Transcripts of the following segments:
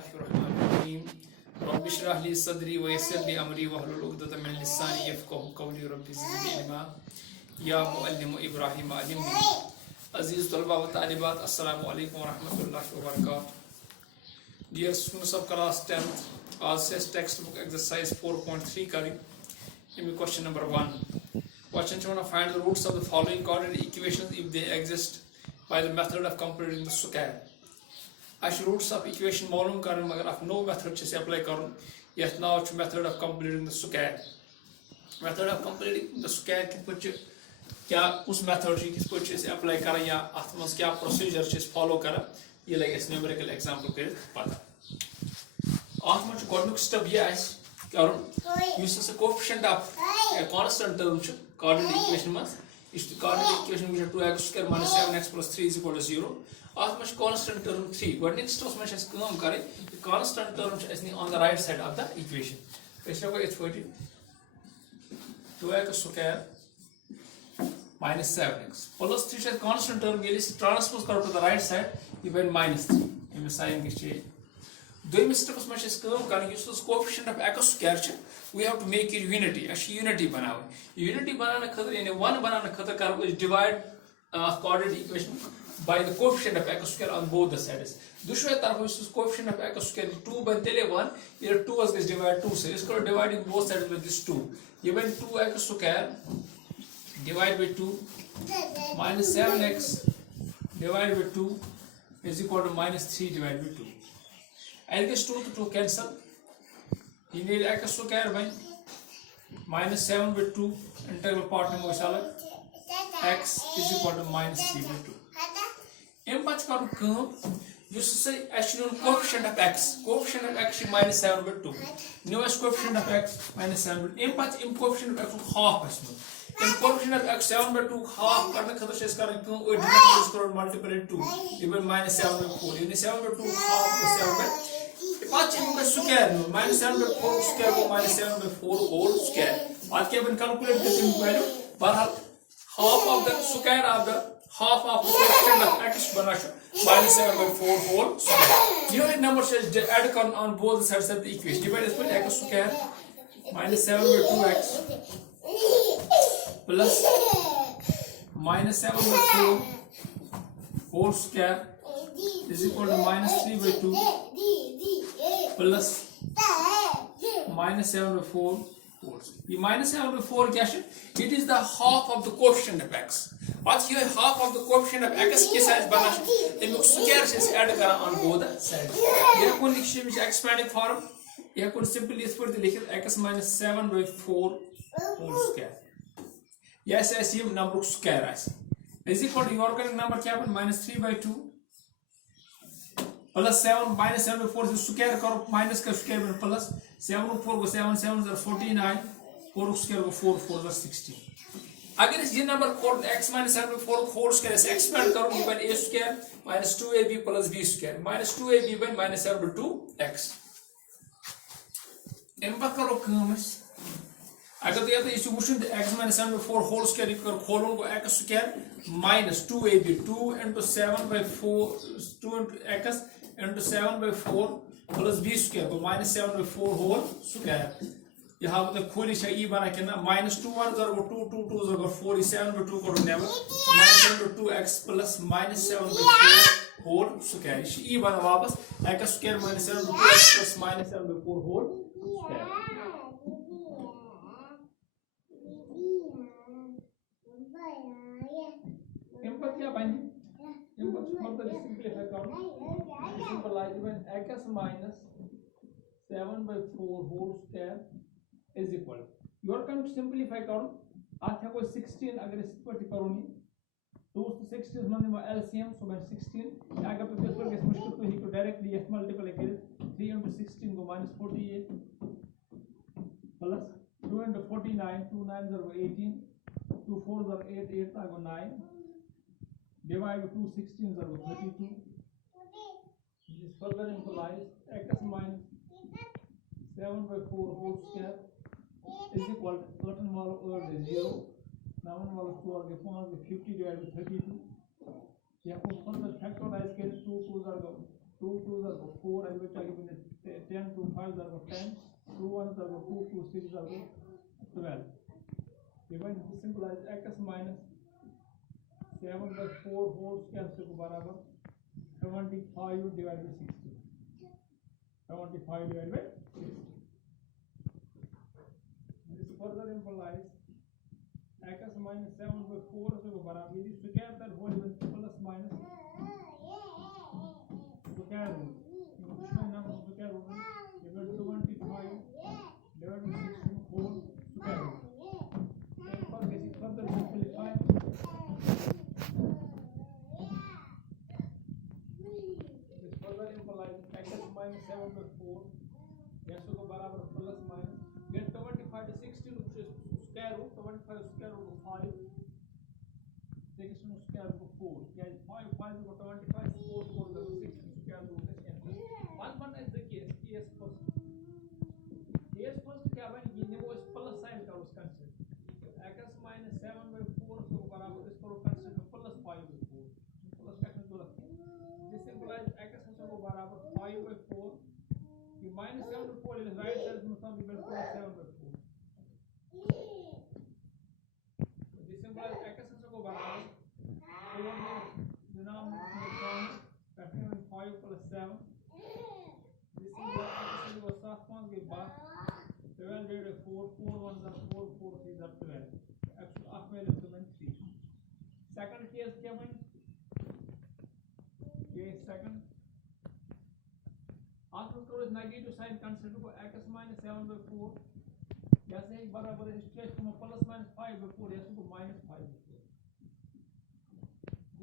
बिस्मिल्लाहिर्रहमानिर्रहीम रब्बि इश्रह ली सदरी व यस्सिर ली अमरी वहलुल उक़दतम मिन लिसानी यफ़क़हू क़ौली रब्बि ज़िदनी इल्मा या मुअल्लिम इब्राहीम अल्लिमनी। अज़ीज़ तलबा व तालिबात, अस्सलामु अलैकुम व रहमतुल्लाहि व बरकातुहू। Dear students of class 10th, आज से textbook exercise 4.3 करें। In question number 1, question to find the roots of the following coordinate equations if they exist by the method of completing the square. As roots of equation मालूम करें मगर आप no method से apply करूँ यह नाव च method of completing the square. Method of completing the square किस पर क्या उस method से किस पर से apply करें या आत्मस क्या procedure से follow करें ये लगे इस numerical example के पता. आत्मस कोड step ये है करूँ use the coefficient of a constant term च coordinate equation में इस coordinate equation में 2x square minus 7x plus 3 is equal to 0. As constant term 3. What next to much as the constant term is on the right side of the equation. It's 2x square minus 7x plus 3 is constant term. Is transpose to the right side. Even minus 3. In sign exchange. Do Mr. Much is use coefficient of x square. We have to make it unity. As unity banana. Unity banana in one banana khatar is divide coordinate equation by the coefficient of x square on both the sides. दूसरे तरफ इस coefficient of x square 2 बनते ले 1 ये 2 was divide 2 से इसको dividing both sides with this 2 ये बन 2x square divide by 2 minus 7x divided by 2 is equal to minus 3 divided by 2 and this 2 to 2 cancel ये need x square by minus 7 by 2 integral part में वो x is equal to minus 3 by 2 em pach karu kam yus say actual coefficient of x is minus 7 by 2 newest coefficient of x minus 7 by em pach im coefficient of x half asmo em coefficient of x 7 by 2 half karne khatar se is karan kam o denominator is karan multiply 2 even minus 7 by 4 yani 7 by 2 half ko 7 by pach im ka square no minus 7 by 4 square ko minus 7 by 4 whole square baat ke ban calculate this value barhal half of the square of the half of the coefficient of x बना minus 7 by 4 whole square. Your number says add on both sides of the equation. Divide by x square minus 7 by 2x plus minus 7 by 4 whole square is equal to minus 3 by 2 plus minus 7 by 4 whole square. The minus 7 by 4 क्या है? It is the half of the coefficient of x. But here half of the coefficient of x के size बना है तो square से add करा on both sides. यह कौन लिखिए में expanding form यह कौन simply इस पर लिखिए x minus 7 by 4 whole square. यह ऐसे ही number square है. Is equal to your correct number क्या बन minus 3 by 2 plus 7 minus 7 by 4 से square करो minus का square बन plus 7 4 को 7 7 are 49 4 square को 4 4 are 16. अगर इस number code x minus 7 by 4 whole square से expand करो ये बन a square minus 2ab plus b square minus 2ab बन minus 7 by 2x. इम्पैक्ट करो कम्स अगर तो ये तो इसी वुशन x minus 7 by 4 whole square equal खोलों को x square minus 2ab 2 into 7 by 4 2 into x into 7 by 4 plus b square को minus 7 by 4 whole square यहाँ मतलब खोली से ई बना के ना minus 2 1 जर को 2 2 2 जर को 4 7 by 2 को never minus 7 by 2x plus minus 7 by 4 whole square इसी ई बना वापस x square minus 7 by 2x plus minus 7 by 4 whole square. Impact क्या बनी इम्पैक्ट फर्दर सिंपलीफाई करो सिंपलाइज when x minus 7 by 4 whole square is equal. You are going to simplify करो आठ है कोई 16 अगर इस पर करूँगी तो उस 16 में मैं LCM so मैं 16 अगर तो इस पर किस मुश्किल तो ही को डायरेक्टली f मल्टीप्लाई करें 3 into 16 को minus 48 plus 2 into 49 2 9s are 18 2 4s are 8 8 are 9 divide by 2 16s are 32. This further implies x minus 7 by 4 whole square is equal to certain value is 0 noun value 2 are 50 divided by 32 यहाँ को further factorise करें 2 2s are 2 2 are 4, I will tell you 10 2 5 are 10, 2 1 are 2, 2 6 are 12. Even symbolize x minus 7 by 4 whole square से को बराबर 75 divided by 60. 75 divided by 60. This further implies x minus 7 by 4 से को बराबर यदि square that whole with plus minus square root. इसमें number square root equal to 25 divided by 60 whole square root. For basic further simplify. This further implies x minus 7 by 4 x को बराबर plus minus get 25 to 60 square root 25 square root of 5 16 square root of 4 yeah 5 5 को 25 4 4 the 60 square root is n one is the case first क्या बन ये वो इस plus sign का उसका x minus 7 by 4 को बराबर इसको consider plus 5 by 4 plus x को रखते हैं this implies x को बराबर 5 by 4 ये minus 7 by 4 is right side में सब equal plus 7 by 4 this implies x को बराबर 4 denominator करते हैं 5 plus 7 this implies x को साफ मान के बाद 12 divided by 4 4 1s are 4 4 3s are 12 actually half value to 3 second case क्या बन case second after करो इस नेगेटिव साइन कंसीडर को x minus 7 by 4 जैसे एक बराबर है स्ट्रेस को plus minus 5 by 4 ऐसे को minus 5 by 4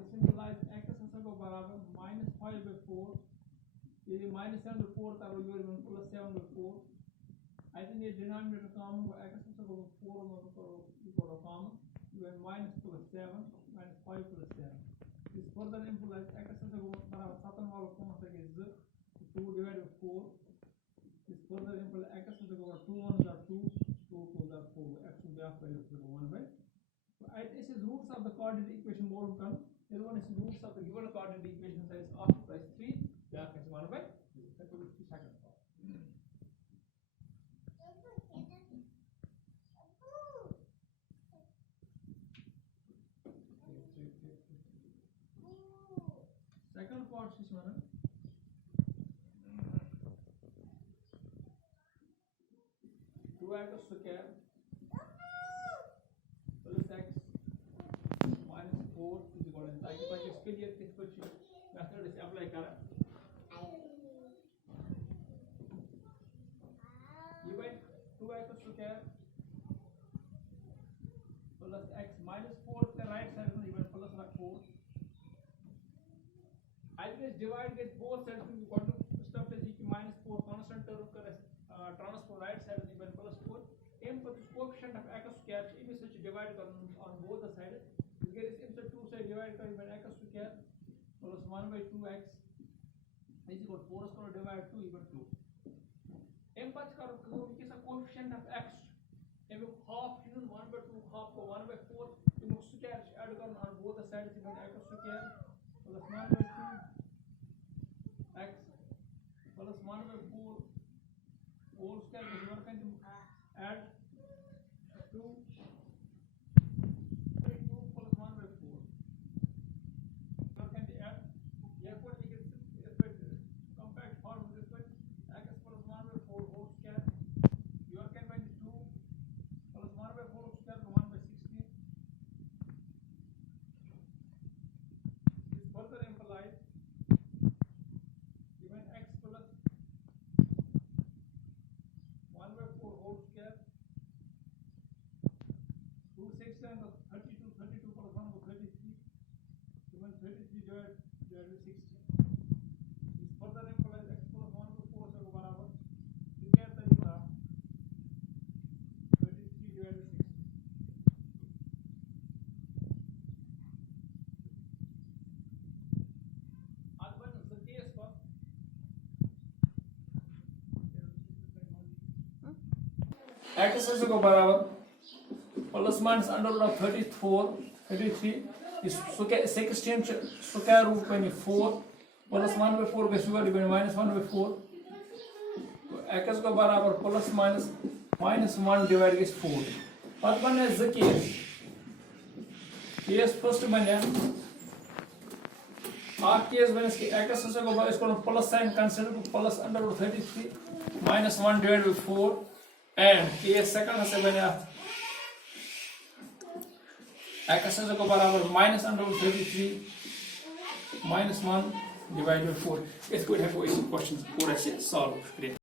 this implies x को बराबर minus 5 by 4 ये minus 7 by 4 था वो plus 7 by 4 I think the denominator common x is equal to 4 equal to common when minus plus 7 minus 5 plus 7. This further implies x is equal to 7 वाला कौन सा है 2 divided by 4. This further implies x is equal to 2 1s are 2 2 2s are 4. X will be half value to 1 by. So this is roots of the coordinate equation more come. This one is roots of the given coordinate equation size after price 3. That is 1 by 2. That will be the second part. Second part is one 2x square plus x minus 4 is equal to ताकि पर इसके लिए किस कुछ method से apply करें ये 2x square plus x minus 4 the right side में even plus 4 I will divide with both sides into quantum stuff is minus 4 constant term transform right side is even plus 4 m for this coefficient of x square if is such divide on both the sides there is inside two side divide even x square plus 1 by 2x is equal to 4 square divide 2 even 2 m पर करो कि इसका coefficient of x m half in 1 by 2 half को 1 by 4 in square add करना on both the sides even x square plus 1 by 2 x plus 1 by 4 whole square is equal to add 2 by 2 plus 1 by 4 you can add therefore we can compact form this way x plus 1 by 4 whole square you can find 2 plus 1 by 4 square to 1 by 16 this further implies even x plus 1 by 4 whole square 2 6 and 32 32 plus 1 go 33 even 33 divided by 60 this further implies x plus 1 by 4 से बराबर क्या तरीका 33 divided by 60 आज बन सकती है इसका x को बराबर plus minus under root of 34 33 is 16 square root 24 plus 1/4 गई माइनस 1/4 तो x गो बराबर प्लस माइनस -1 डिवाइड गई 4 पत बन केस फर्स्ट बन केस बन कि x go plus sign consider plus √33 -1 divide 4 and case second से बन x गो बराबर -√33 -1 डिवाइड 4 इस क्वेश्चन पूरा से सॉल्व करें।